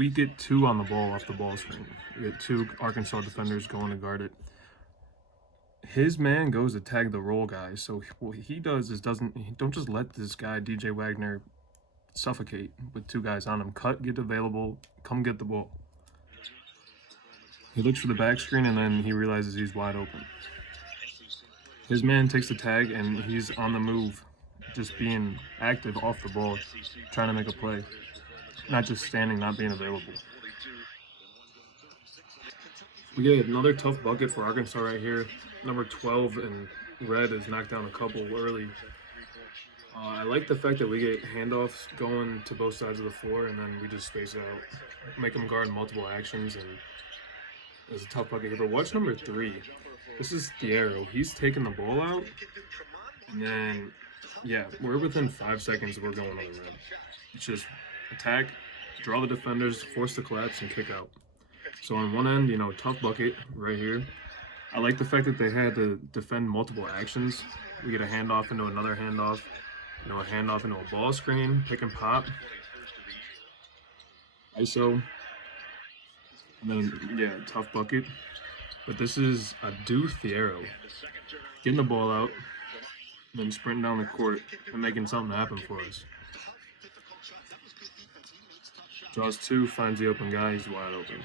we get 2 on the ball off the ball screen. We get 2 Arkansas defenders going to guard it. His man goes to tag the roll guy. So what he does is don't just let this guy DJ Wagner suffocate with 2 guys on him. Cut, get available, come get the ball. He looks for the back screen and then he realizes he's wide open. His man takes the tag and he's on the move, just being active off the ball, trying to make a play, not just standing, not being available. We get another tough bucket for Arkansas right here. Number 12 in red has knocked down a couple early. I like the fact that we get handoffs going to both sides of the floor and then we just space it out, make them guard multiple actions, and it's a tough bucket here. But watch number 3. This is Thiero. He's taking the ball out, and then, yeah, we're within 5 seconds we're going on the rim. It's just attack, draw the defenders, force the collapse, and kick out. So on one end, tough bucket right here. I like the fact that they had to defend multiple actions. We get a handoff into another handoff, a handoff into a ball screen, pick and pop, ISO, and then, yeah, tough bucket. But this is a Thiero getting the ball out, and then sprinting down the court and making something happen for us. Draws 2, finds the open guy, he's wide open.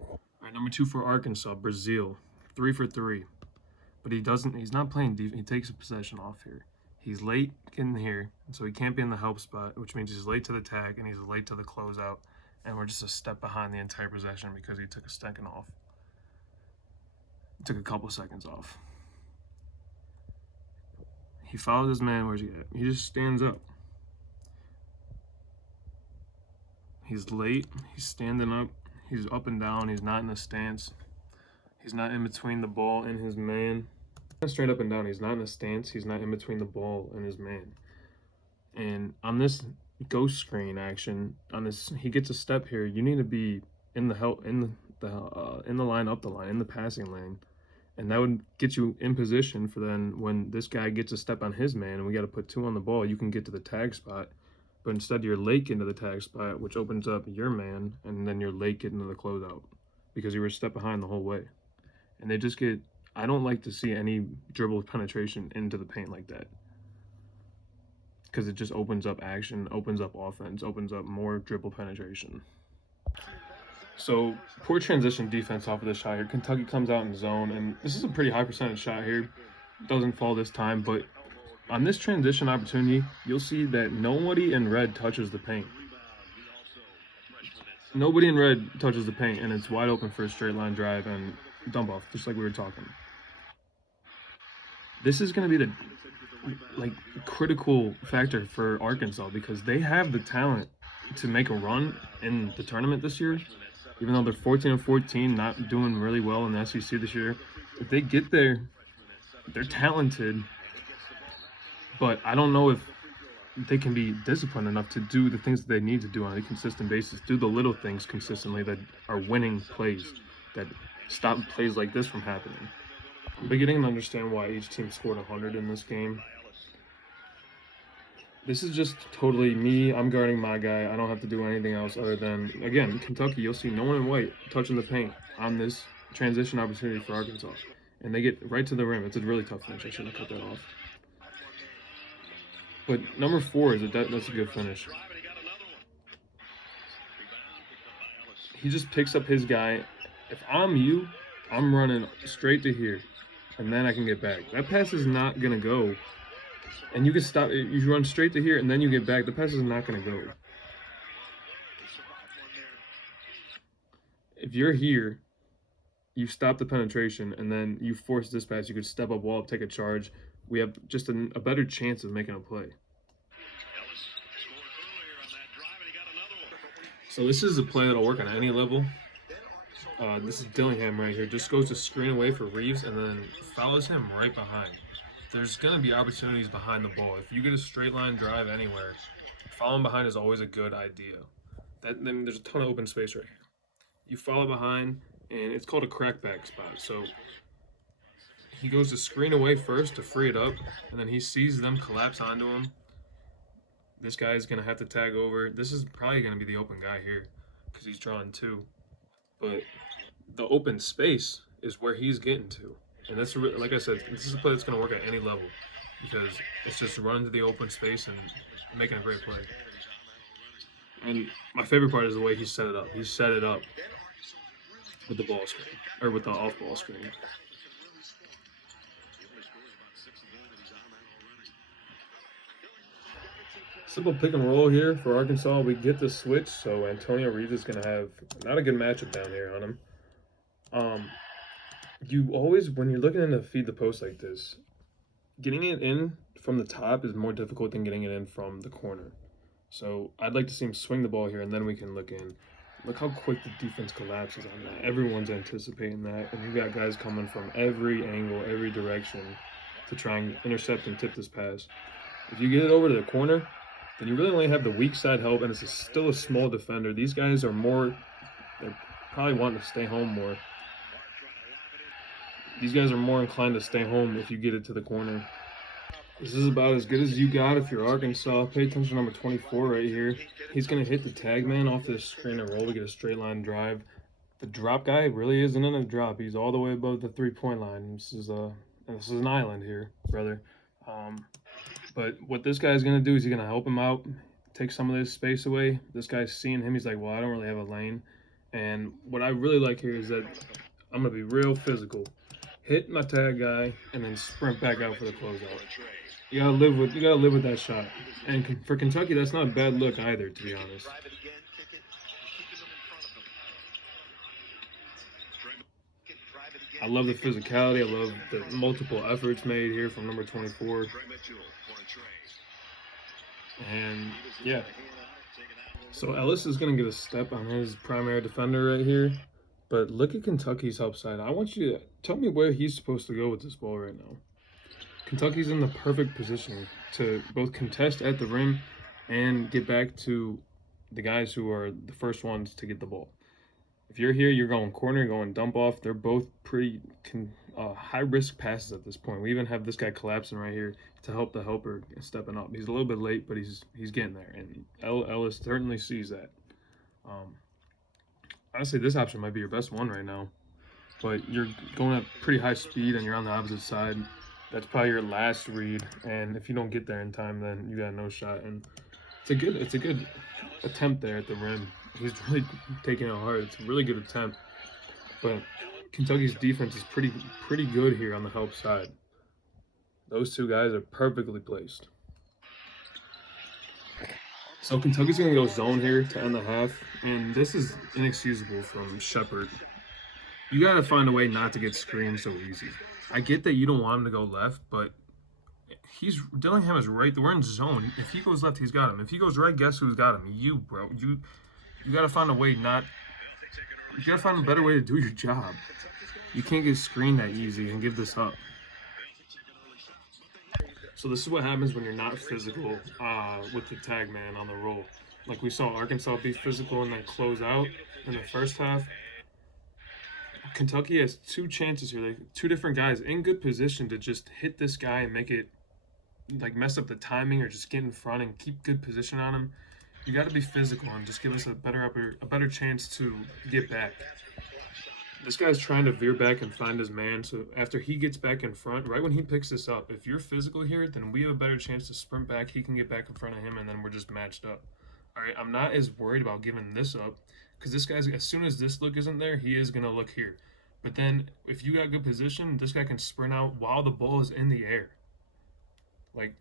All right, number 2 for Arkansas, Brazil, 3 for 3. But he's not playing deep. He takes a possession off here. He's late in here, so he can't be in the help spot, which means he's late to the tag and he's late to the closeout. And we're just a step behind the entire possession because he took a second off. He took a couple seconds off. He followed his man. Where's he at? He just stands up. He's late. He's standing up. He's up and down. He's not in a stance. He's not in between the ball and his man. Straight up and down. He's not in a stance. He's not in between the ball and his man. And on this ghost screen action, he gets a step here. You need to be in the line up the line, in the passing lane, and that would get you in position for then when this guy gets a step on his man and we got to put 2 on the ball, you can get to the tag spot. But instead you're late getting to the tag spot, which opens up your man, and then you're late getting to the closeout because you were a step behind the whole way. And they just get, I don't like to see any dribble penetration into the paint like that, because it just opens up action, opens up offense, opens up more dribble penetration. So poor transition defense off of this shot here. Kentucky comes out in zone, and this is a pretty high percentage shot here. Doesn't fall this time, but on this transition opportunity, you'll see that nobody in red touches the paint. Nobody in red touches the paint, and it's wide open for a straight line drive and dump off, just like we were talking. This is going to be the critical factor for Arkansas because they have the talent to make a run in the tournament this year. Even though they're 14-14, not doing really well in the SEC this year, if they get there, they're talented. But I don't know if they can be disciplined enough to do the things that they need to do on a consistent basis, do the little things consistently that are winning plays, that stop plays like this from happening. I'm beginning to understand why each team scored 100 in this game. This is just totally me. I'm guarding my guy. I don't have to do anything else other than, again, Kentucky, you'll see no one in white touching the paint on this transition opportunity for Arkansas. And they get right to the rim. It's a really tough finish. I shouldn't have cut that off. But number 4, that's a good finish. He just picks up his guy. If I'm you, I'm running straight to here, and then I can get back. That pass is not going to go. And you can stop, you run straight to here, and then you get back. The pass is not going to go. If you're here, you stop the penetration, and then you force this pass. You could step up, wall up, take a charge. We have just a better chance of making a play. So this is a play that'll work on any level. This is Dillingham right here. Just goes to screen away for Reeves and then follows him right behind. There's going to be opportunities behind the ball. If you get a straight line drive anywhere, following behind is always a good idea. Then there's a ton of open space right here. You follow behind, and it's called a crackback spot. So he goes to screen away first to free it up, and then he sees them collapse onto him. This guy is going to have to tag over. This is probably going to be the open guy here because he's drawing 2. But the open space is where he's getting to. And that's, like I said, this is a play that's going to work at any level because it's just running to the open space and making a great play. And my favorite part is the way he set it up. He set it up with the ball screen, or with the off-ball screen. Simple pick and roll here for Arkansas. We get the switch, so Antonio Reed is going to have not a good matchup down here on him. You always, when you're looking to feed the post like this, getting it in from the top is more difficult than getting it in from the corner. So I'd like to see him swing the ball here, and then we can look in. Look how quick the defense collapses on that. Everyone's anticipating that, and you've got guys coming from every angle, every direction to try and intercept and tip this pass. If you get it over to the corner, then you really only have the weak side help, and it's still a small defender. These guys are they're probably wanting to stay home more. These guys are more inclined to stay home if you get it to the corner. This is about as good as you got if you're Arkansas. Pay attention to number 24 right here. He's going to hit the tag man off this screen and roll. We get a straight line drive. The drop guy really isn't in a drop. He's all the way above the 3-point line. This is an island here, brother. But what this guy's going to do is he's going to help him out, take some of this space away. This guy's seeing him. He's like, well, I don't really have a lane. And what I really like here is that I'm going to be real physical. Hit my tag guy and then sprint back out for the closeout. You gotta live with that shot. And for Kentucky, that's not a bad look either, to be honest. I love the physicality. I love the multiple efforts made here from number 24. And yeah. So Ellis is gonna get a step on his primary defender right here. But look at Kentucky's help side. I want you to tell me where he's supposed to go with this ball right now. Kentucky's in the perfect position to both contest at the rim and get back to the guys who are the first ones to get the ball. If you're here, you're going corner, going dump off. They're both pretty high-risk passes at this point. We even have this guy collapsing right here to help the helper stepping up. He's a little bit late, but he's getting there, and Ellis certainly sees that. Honestly, this option might be your best one right now, but you're going at pretty high speed and you're on the opposite side. That's probably your last read, and if you don't get there in time, then you got no shot. And it's a good attempt there at the rim. He's really taking it hard. It's a really good attempt, but Kentucky's defense is pretty good here on the help side. Those two guys are perfectly placed. So Kentucky's going to go zone here to end the half, and this is inexcusable from Shepard. You got to find a way not to get screened so easy. I get that you don't want him to go left, but Dillingham is right. We're in zone. If he goes left, he's got him. If he goes right, guess who's got him? You, bro. You got to find a way not. You got to find a better way to do your job. You can't get screened that easy and give this up. So this is what happens when you're not physical with the tag man on the roll. Like we saw Arkansas be physical and then close out in the first half. Kentucky has 2 chances here. 2 different guys in good position to just hit this guy and make it, like, mess up the timing or just get in front and keep good position on him. You got to be physical and just give us a better chance to get back. This guy's trying to veer back and find his man. So after he gets back in front, right when he picks this up, if you're physical here, then we have a better chance to sprint back. He can get back in front of him, and then we're just matched up. All right, I'm not as worried about giving this up because this guy's, as soon as this look isn't there, he is going to look here. But then if you got good position, this guy can sprint out while the ball is in the air. Like,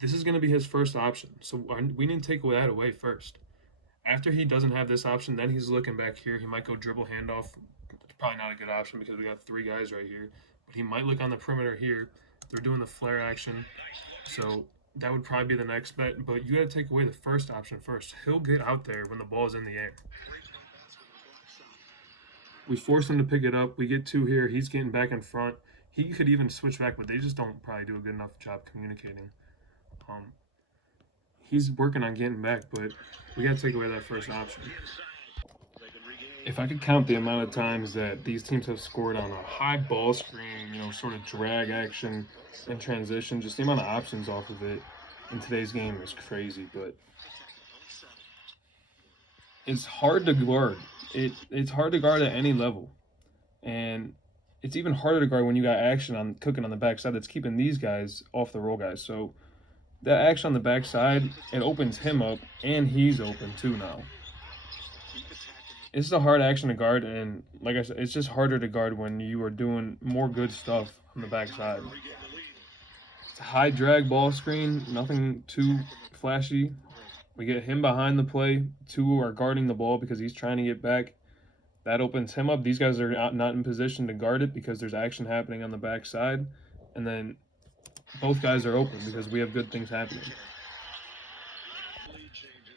this is going to be his first option. So we need to take that away first. After he doesn't have this option, then he's looking back here. He might go dribble handoff. That's probably not a good option because we got 3 guys right here. But he might look on the perimeter here. They're doing the flare action. So that would probably be the next bet. But you got to take away the first option first. He'll get out there when the ball is in the air. We force him to pick it up. We get 2 here. He's getting back in front. He could even switch back, but they just don't probably do a good enough job communicating. He's working on getting back, but we got to take away that first option. If I could count the amount of times that these teams have scored on a high ball screen, sort of drag action and transition, just the amount of options off of it, in today's game is crazy, but it's hard to guard. It's hard to guard at any level, and it's even harder to guard when you got action on cooking on the backside that's keeping these guys off the roll guys. So that action on the backside, it opens him up, and he's open too now. It's a hard action to guard, and like I said, it's just harder to guard when you are doing more good stuff on the backside. It's a high drag ball screen, nothing too flashy. We get him behind the play. Two are guarding the ball because he's trying to get back. That opens him up. These guys are not in position to guard it because there's action happening on the backside. And then both guys are open because we have good things happening.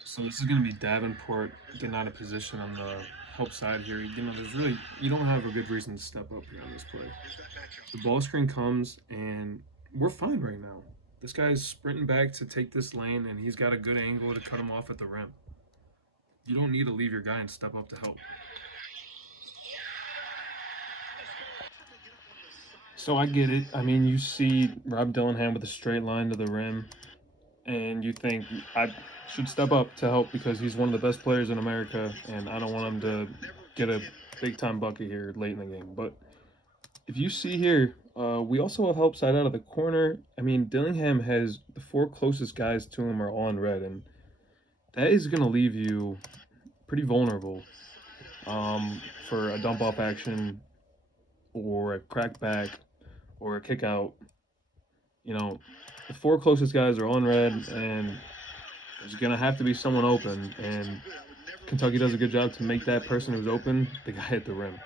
So this is going to be Davenport getting out of position on the help side here. You don't have a good reason to step up here on this play. The ball screen comes, and we're fine right now. This guy's sprinting back to take this lane, and he's got a good angle to cut him off at the rim. You don't need to leave your guy and step up to help. So I get it. I mean, you see Rob Dillingham with a straight line to the rim, and you think, I should step up to help because he's one of the best players in America, and I don't want him to get a big-time bucket here late in the game. But if you see here, we also have help side out of the corner. I mean, Dillingham has the four closest guys to him are all in red, and that is going to leave you pretty vulnerable for a dump-off action or a crackback or a kick-out. You know, the four closest guys are all in red, and there's going to have to be someone open, and Kentucky does a good job to make that person who's open the guy at the rim.